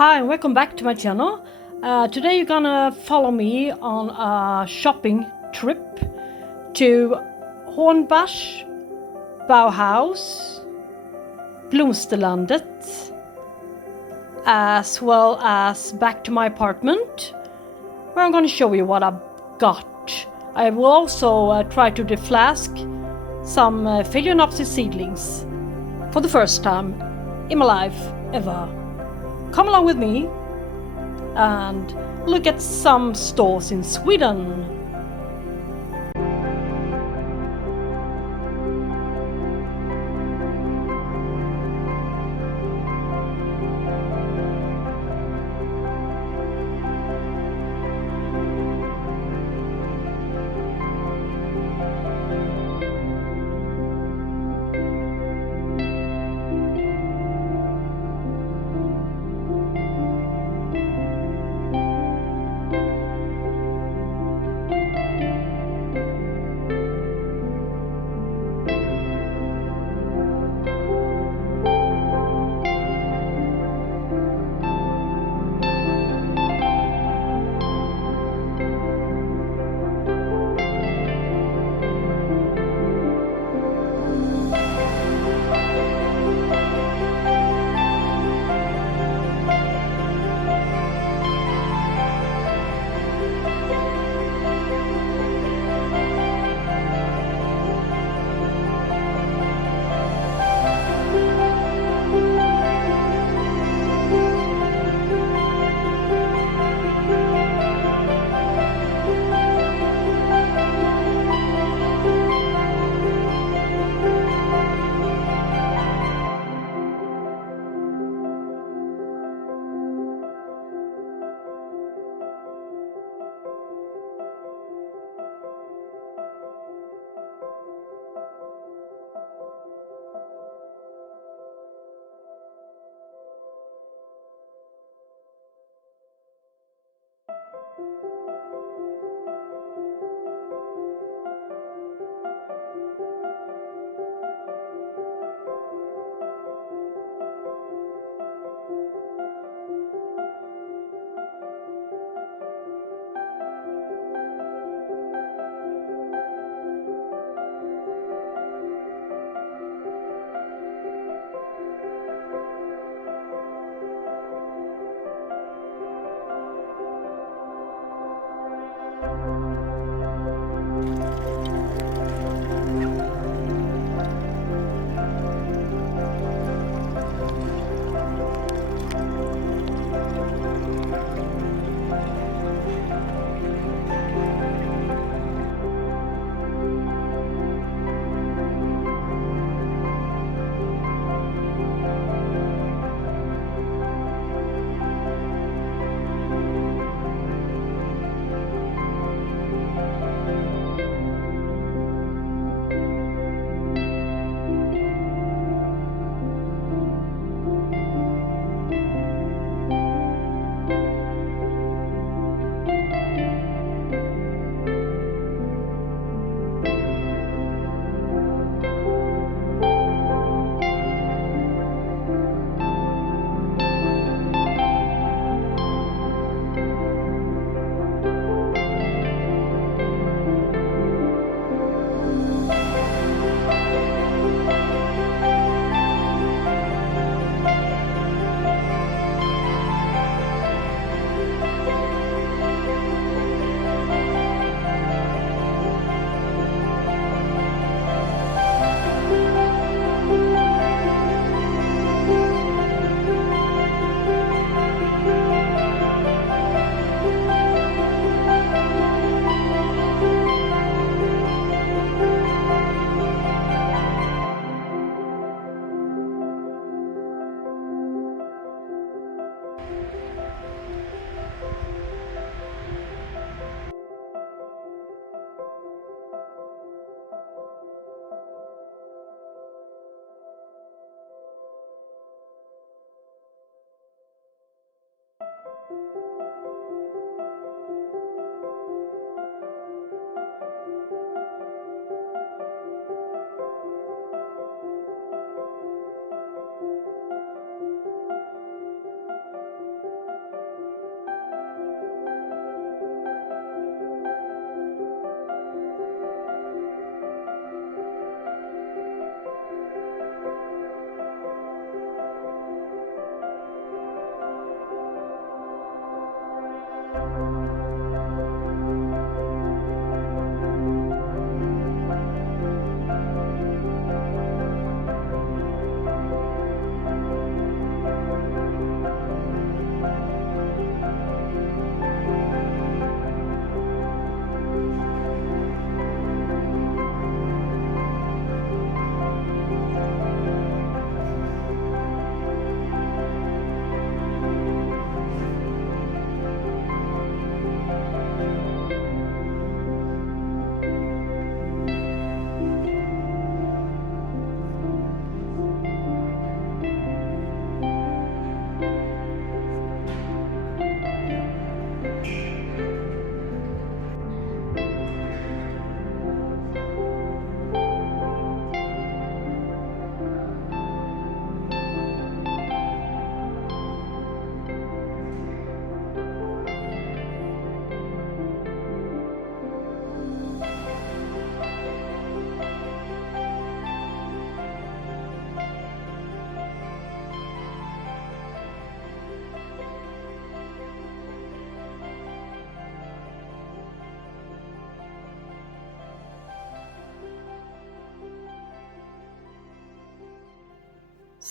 Hi and welcome back to my channel. Today you're gonna follow me on a shopping trip to Hornbach, Bauhaus, Blomsterlandet, as well as back to my apartment, where I'm gonna show you what I've got. I will also try to deflask some Phalaenopsis seedlings for the first time in my life ever. Come along with me and look at some stores in Sweden.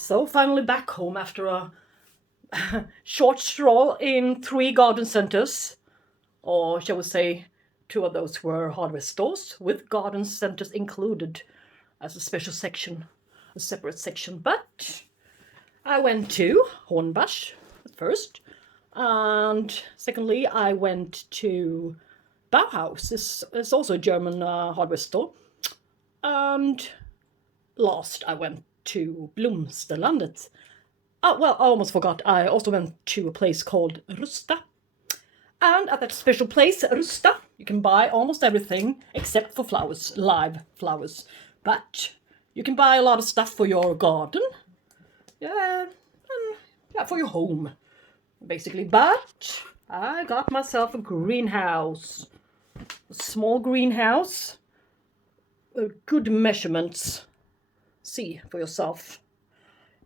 So finally back home after a short stroll in 3 garden centers, or shall we say 2 of those were hardware stores with garden centers included as a special section, a separate section. But I went to Hornbach first, and secondly I went to Bauhaus. It's also a German hardware store. And last I went to Blomsterlandet. Oh, well, I almost forgot. I also went to a place called Rusta. And at that special place, Rusta, you can buy almost everything except for flowers, live flowers. But you can buy a lot of stuff for your garden. Yeah, and yeah, for your home, basically. But I got myself a greenhouse. A small greenhouse. Good measurements. See for yourself.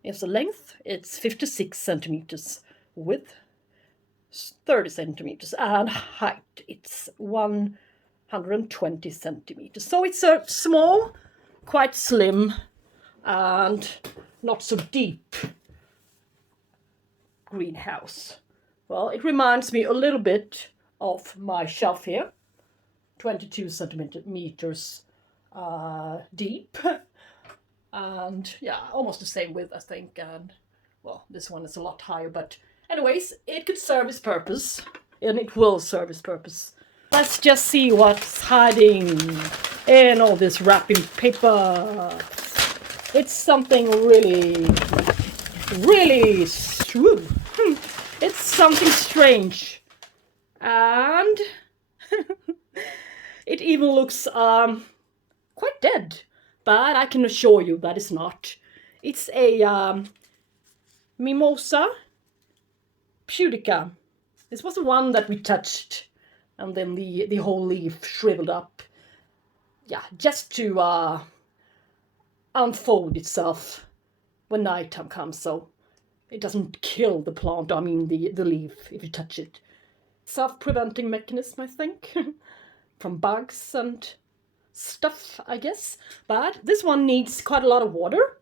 It's the length, it's 56 centimeters, width 30 centimeters, and height it's 120 centimeters. So it's a small, quite slim, and not so deep greenhouse. Well, it reminds me a little bit of my shelf here, 22 centimeters deep. And yeah, almost the same width, I think. And well, this one is a lot higher, but anyways, it could serve its purpose, and it will serve its purpose. Let's just see what's hiding in all this wrapping paper. It's something really it's something strange, and it even looks quite dead. But I can assure you that it's not. It's a Mimosa Pudica. This was the one that we touched, and then the whole leaf shriveled up. Yeah, just to unfold itself when nighttime comes, so it doesn't kill the plant, I mean the leaf, if you touch it. Self-preventing mechanism, I think, from bugs and stuff, I guess. But this one needs quite a lot of water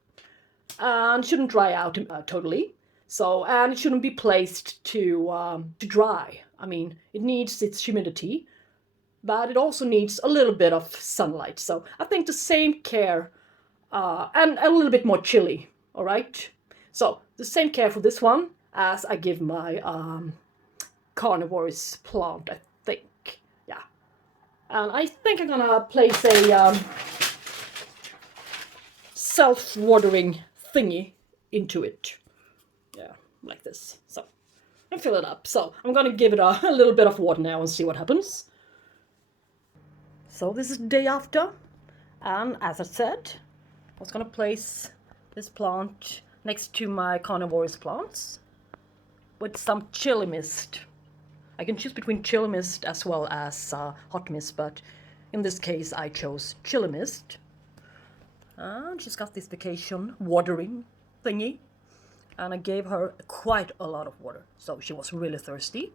and shouldn't dry out totally. So, and it shouldn't be placed to dry. I mean, it needs its humidity, but it also needs a little bit of sunlight. So I think the same care and a little bit more chilly. All right. So the same care for this one as I give my carnivorous plant, I think. Yeah. And I think I'm gonna place a self-watering thingy into it. Yeah, like this. So, and fill it up. So I'm gonna give it a little bit of water now and see what happens. So this is the day after, and as I said, I was gonna place this plant next to my carnivorous plants with some chili mist. I can choose between chili mist as well as hot mist, but in this case I chose chili mist. And she's got this vacation watering thingy, and I gave her quite a lot of water, so she was really thirsty.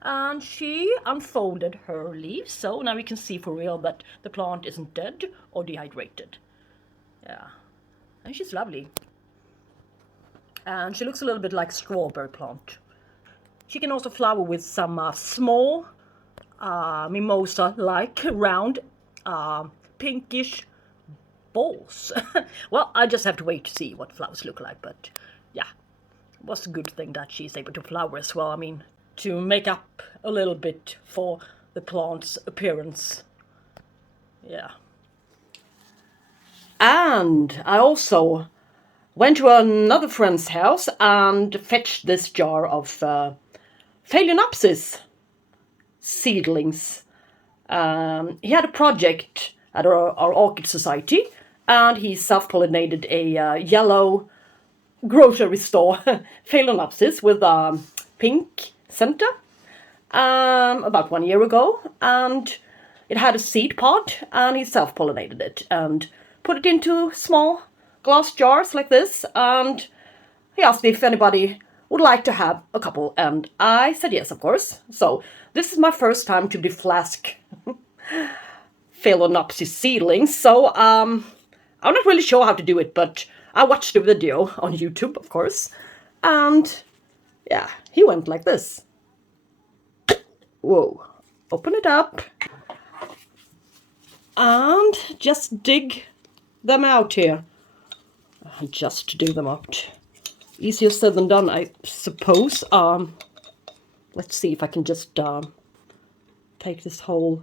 And she unfolded her leaves, so now we can see for real that the plant isn't dead or dehydrated. Yeah, and she's lovely. And she looks a little bit like strawberry plant. She can also flower with some small mimosa-like round pinkish balls. Well, I just have to wait to see what flowers look like, but yeah, it was a good thing that she's able to flower as well. I mean, to make up a little bit for the plant's appearance. Yeah. And I also went to another friend's house and fetched this jar of Phalaenopsis seedlings. He had a project at our orchid society, and he self-pollinated a yellow grocery store Phalaenopsis with a pink center about 1 year ago, and it had a seed pod, and he self-pollinated it and put it into small glass jars like this, and he asked if anybody would like to have a couple, and I said yes, of course. So this is my first time to deflask Phalaenopsis seedlings, so I'm not really sure how to do it, but I watched the video on YouTube, of course, and yeah, he went like this. Whoa, open it up and just dig them out here. Just dig them out. Easier said than done, I suppose. Let's see if I can just take this whole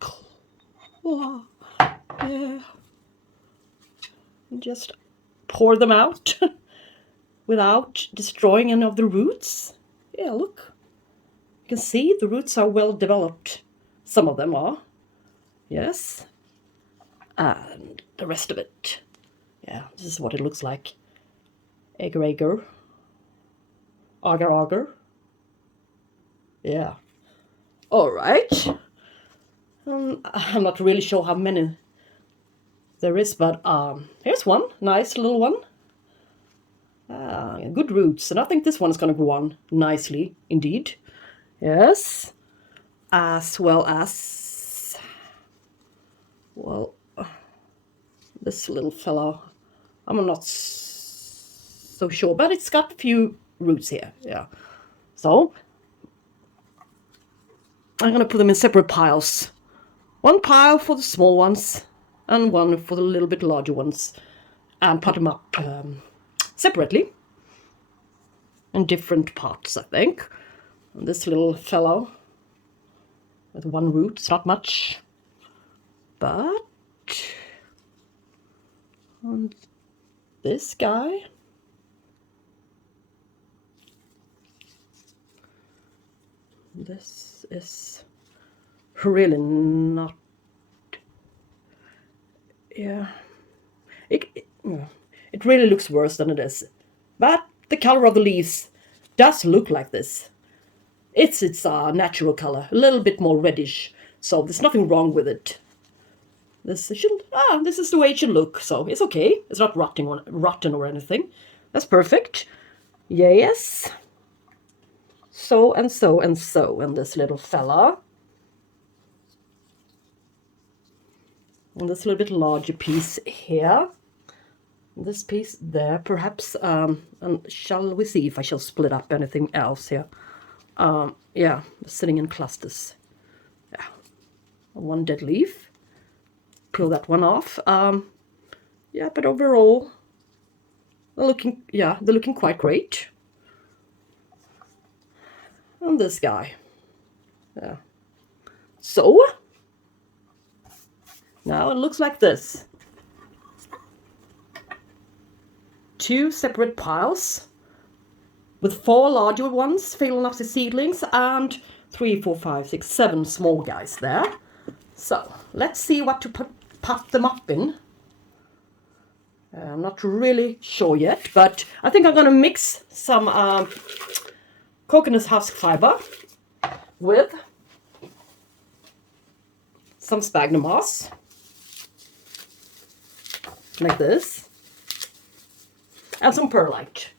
claw, yeah, and just pour them out without destroying any of the roots. Yeah, look. You can see the roots are well developed. Some of them are. Yes. And the rest of it. Yeah, this is what it looks like. Agar, agar. Agar, agar. Yeah. Alright. I'm not really sure how many there is, but here's one. Nice little one. Good roots. And I think this one is going to grow on nicely indeed. Yes. As well as, well, this little fellow. I'm not so sure, but it's got a few roots here. Yeah. So I'm going to put them in separate piles. One pile for the small ones and one for the little bit larger ones. And put them up separately in different parts, I think. And this little fellow with one root, it's not much. But and this guy, this is really not, yeah, it really looks worse than it is, but the color of the leaves does look like this. It's natural color, a little bit more reddish, so there's nothing wrong with it. This is the way it should look, so it's okay. It's not rotten or anything. That's perfect. Yes. So and so and so, and this little fella. And this little bit larger piece here. This piece there, perhaps. And shall we see if I shall split up anything else here? Yeah, sitting in clusters. Yeah, one dead leaf. Peel that one off. Yeah, but overall, they're looking quite great. And this guy. Yeah. So now it looks like this. Two separate piles with 4 larger ones, Phalaenopsis seedlings, and 3, 4, 5, 6, 7 small guys there. So let's see what to put them up in. I'm not really sure yet, but I think I'm going to mix some coconut husk fiber with some sphagnum moss, like this, and some perlite.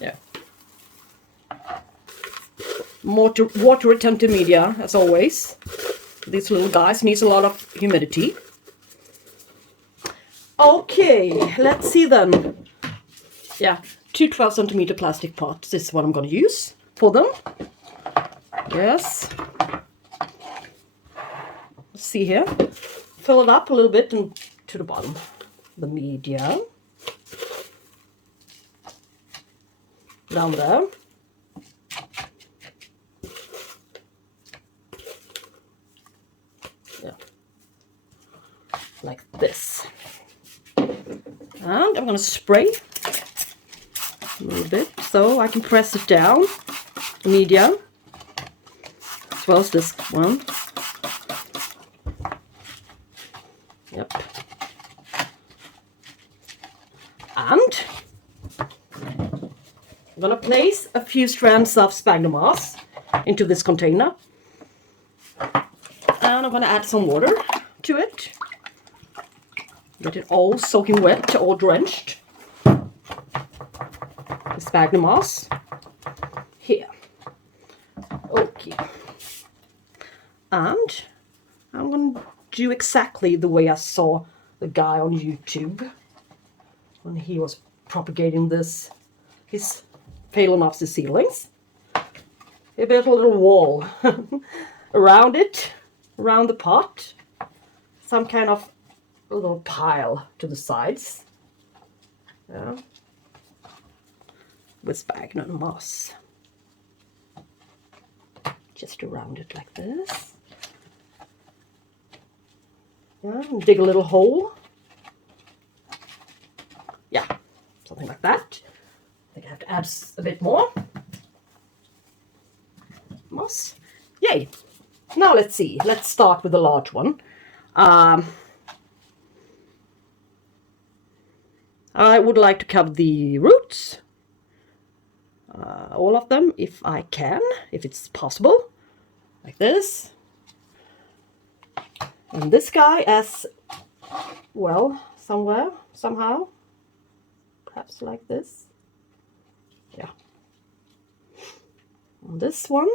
Yeah. Water retentive media, as always. These little guys needs a lot of humidity. Okay, let's see then. Yeah, 2 12cm plastic pots. This is what I'm going to use for them. Yes. Let's see here. Fill it up a little bit and to the bottom. The media. Down there. Yeah. Like this. And I'm going to spray a little bit so I can press it down, the media, as well as this one. Yep. And I'm going to place a few strands of sphagnum moss into this container. And I'm going to add some water to it. Get it all soaking wet, all drenched. The sphagnum moss. Here. Okay. And I'm going to do exactly the way I saw the guy on YouTube when he was propagating his Phalaenopsis seedlings. He built a little wall around it, around the pot, some kind of a little pile to the sides, yeah, with sphagnum moss. Just around it like this. Yeah, and dig a little hole. Yeah, something like that. I think I have to add a bit more moss. Yay! Now let's see. Let's start with the large one. I would like to cover the roots. All of them, if I can, if it's possible. Like this. And this guy as well, somewhere, somehow. Perhaps like this. Yeah. And this one.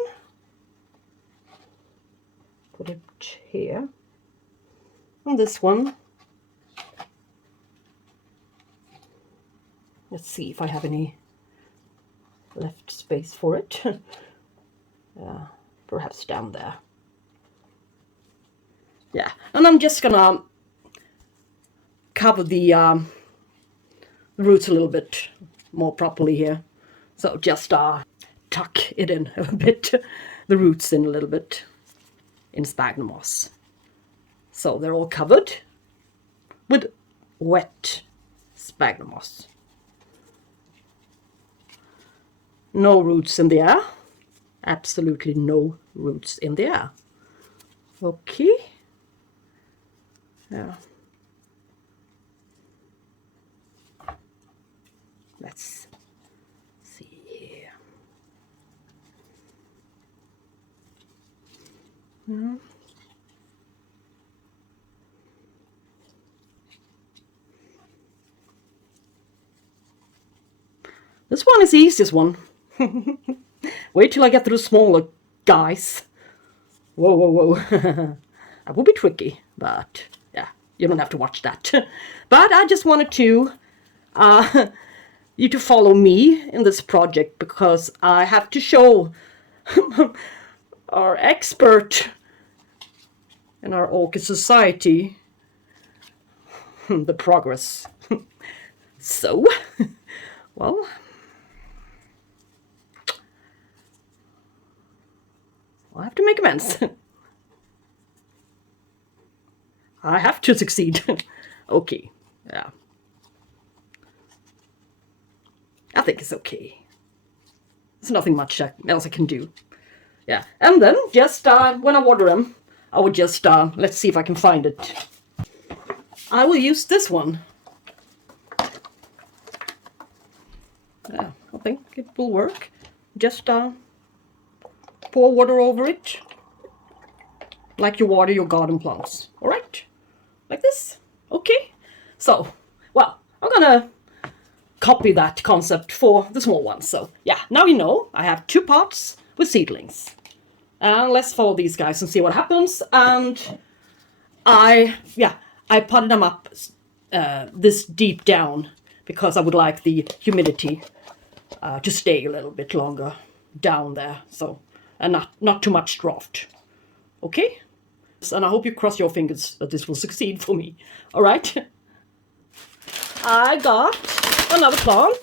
Put it here. And this one. Let's see if I have any left space for it. Yeah, perhaps down there. Yeah, and I'm just gonna cover the roots a little bit more properly here. So just tuck it in a bit, the roots in a little bit in sphagnum moss. So they're all covered with wet sphagnum moss. No roots in the air. Absolutely no roots in the air. Okay. Yeah. Let's see here. Yeah. This one is the easiest one. Wait till I get to the smaller guys. Whoa, whoa, whoa. That will be tricky, but yeah, you don't have to watch that. But I just wanted to you to follow me in this project, because I have to show our expert in our orchid society the progress. So, well, I have to make amends. I have to succeed. Okay, yeah. I think it's okay. There's nothing much else I can do. Yeah, and then just when I water them, I would just, let's see if I can find it. I will use this one. Yeah, I think it will work. Just pour water over it, like you water your garden plants. All right, like this. Okay. So, well, I'm gonna copy that concept for the small ones. So, yeah, now you know I have 2 pots with seedlings. And let's follow these guys and see what happens. And I potted them up this deep down because I would like the humidity to stay a little bit longer down there. So, and not too much draft. Okay? And I hope you cross your fingers that this will succeed for me. All right? I got another plant.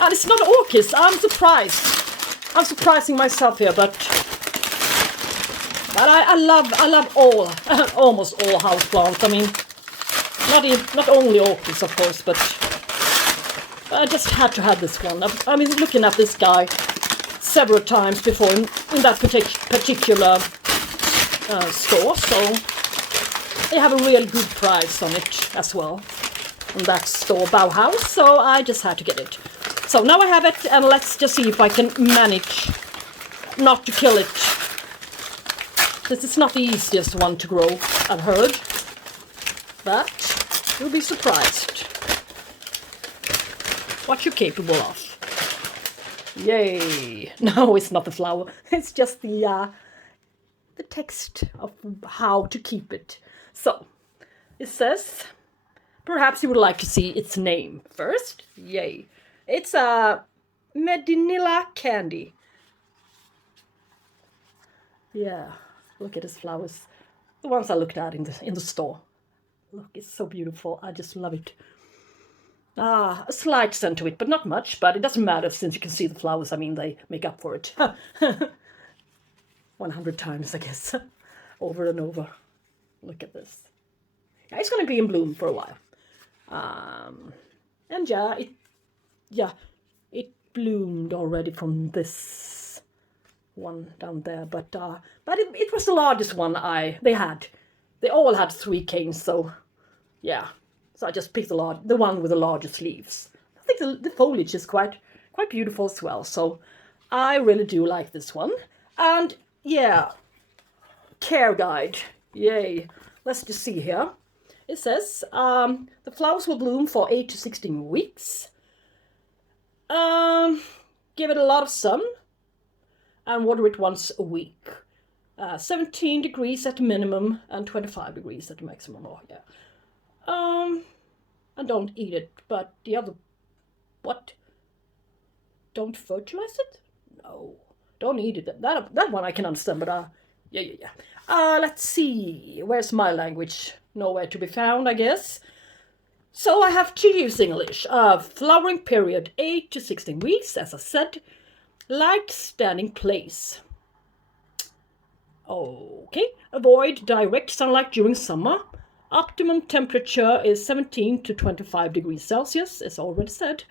And it's not orchids. I'm surprised. I'm surprising myself here, but I love all, almost all house plants. I mean, not only orchids, of course, but I just had to have this one. I mean, looking at this guy several times before in that particular store, so they have a really good price on it as well. In that store, Bauhaus, so I just had to get it. So now I have it, and let's just see if I can manage not to kill it. This is not the easiest one to grow, I've heard, but you'll be surprised what you're capable of. Yay! No, it's not the flower. It's just the text of how to keep it. So, it says, perhaps you would like to see its name first. Yay. It's a Medinilla candy. Yeah, look at his flowers. The ones I looked at in the store. Look, it's so beautiful. I just love it. A slight scent to it, but not much. But it doesn't matter since you can see the flowers. I mean, they make up for it. 100 times, I guess. Over and over. Look at this. Yeah, it's going to be in bloom for a while. And yeah, it bloomed already from this one down there. But it was the largest one they had. They all had 3 canes, so yeah. So I just picked the one with the largest leaves. I think the foliage is quite beautiful as well. So I really do like this one. And yeah, care guide. Yay. Let's just see here. It says the flowers will bloom for 8 to 16 weeks. Give it a lot of sun and water it once a week. 17 degrees at the minimum and 25 degrees at the maximum. Oh, yeah. And don't eat it, but the other, what? Don't fertilize it? No, don't eat it. That one I can understand, but yeah. Let's see, where's my language? Nowhere to be found, I guess. So I have to use English. Flowering period 8 to 16 weeks, as I said. Light standing place. Okay, avoid direct sunlight during summer. Optimum temperature is 17 to 25 degrees Celsius, as already said.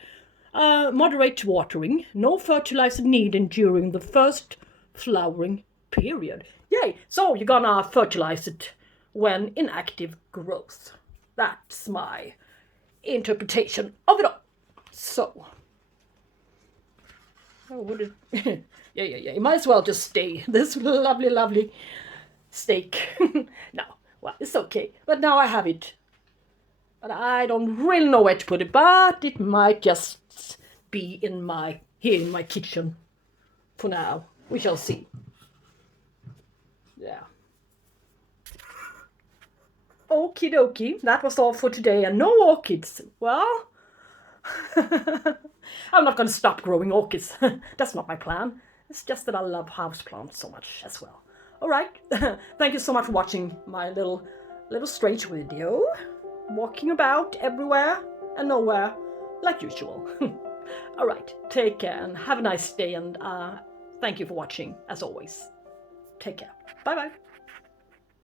Moderate watering. No fertilizer needed during the first flowering period. Yay! So you're gonna fertilize it when in active growth. That's my interpretation of it all. So, yeah. You might as well just stay. This lovely steak. No, well, it's okay. But now I have it. But I don't really know where to put it. But it might just be here in my kitchen for now. We shall see. Yeah. Okie dokie. That was all for today. And no orchids. Well, I'm not going to stop growing orchids. That's not my plan. It's just that I love houseplants so much as well. All right. Thank you so much for watching my little strange video. Walking about everywhere and nowhere, like usual. All right. Take care and have a nice day. And thank you for watching, as always. Take care. Bye-bye.